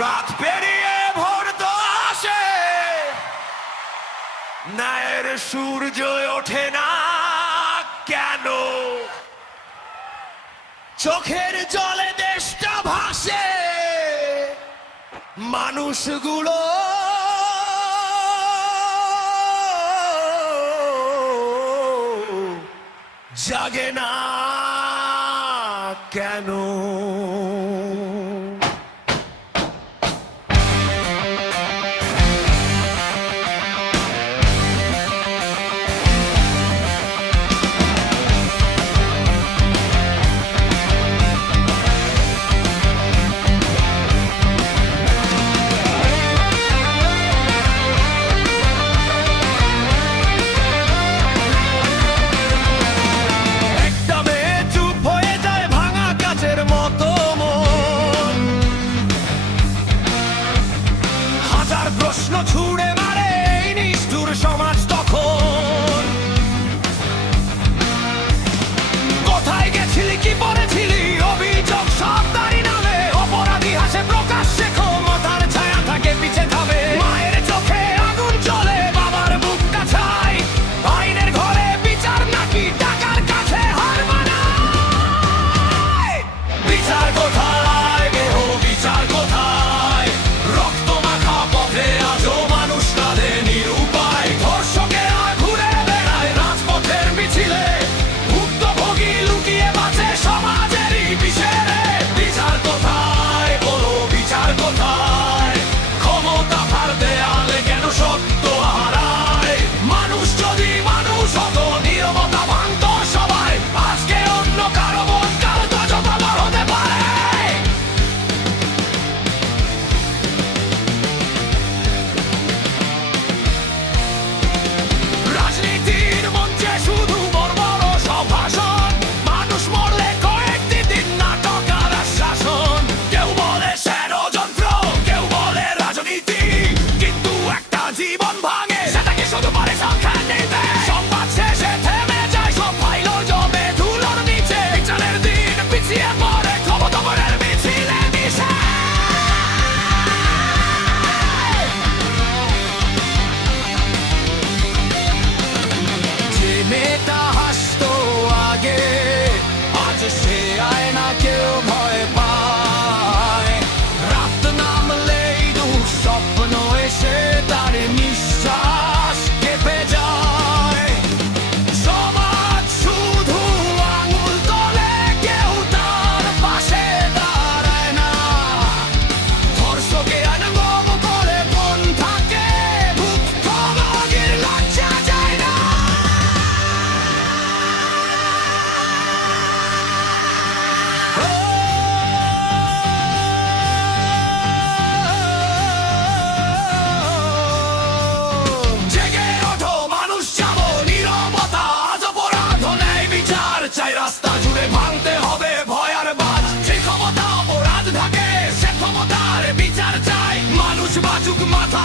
রাত পেরিয়ে ভোর তো আসে, ন্যায়ের সূর্য ওঠে না কেন? চোখের জলে দেশটা ভাসে, মানুষগুলো জাগে না কেন? প্রশ্ন ছুড়ে মারে এই নিষ্ঠুর সমাজ তখন। কোথায় গেছিলি, কি পড়েছিলি, অভিযোগ সব তারি নামে। অপরাধী হাসে প্রকাশ্যে, ক্ষমতার ছায়া থাকে পিছে থামে। মায়ের চোখে আগুন জ্বলে, বাবার বুকটা ছাই। আইনের ঘরে বিচার নাকি টাকার কাছে হার মানায়? বিচার কোথায় গেহ, বিচার কোথায়? রক্ত মাখা পথে আজও মানুষ কাঁদে নিরুপায়। ধর্ষকেরা ঘুরে বেড়ায় রাজপথের মিছিলে, ভুক্তভোগী লুকিয়ে বাঁচে সমাজেরই বিষেরে। বিচার কোথায় বলো, বিচার কোথায়? ক্ষমতা পার দেয়ালে কেন সত্য হারায়? মানুষ যদি মানুষ হতো, নীরবতা ভাঙত সবাই। আজকে অন্য কারো মন, কাল তো যত বড় হতে পারে। রাজনীতির মঞ্চে শুধু বড় বড় সব ভাষণ, মানুষ মরলে কয়েকটি দিন নাটক আর আশ্বাসন। কেউ বলে ষড়যন্ত্র, কেউ বলে রাজনীতি, কিন্তু একটা জীবন ভাঙে সেটাকে শুধু পারে সংখ্যা নিতে। সংবাদ শেষে থেমে যায় সব, ফাইল জমে ধুলোর নিচে। বিচারের দিন পিছিয়ে পড়ে ক্ষমতাবানের মিছিলে মিশে। যে মেয়েটা হাসতো আগে, আজ সে আয়না কেউ ভয় পায়। রাত নামলেই দুঃস্বপ্ন এসে তার নিঃশ্বাস কেঁপে যায়। সমাজ শুধু আঙুল তোলে, কেউ তার পাশে দাঁড়ায় না। ধর্ষকে অনুভব করে মন থাকে, ভুক্তভোগীর লজ্জা যায় না। জেগে ওঠো মানুষ, যাবো নীরবতা আজ অপরাধ, ন্যায় বিচার চাই রাস্তা জুড়ে। ভাঙতে হবে ভয় আর বাজ, যে ক্ষমতা অপরাধ থাকে সে ক্ষমতার বিচার চাই। মানুষ বাঁচুক মাথা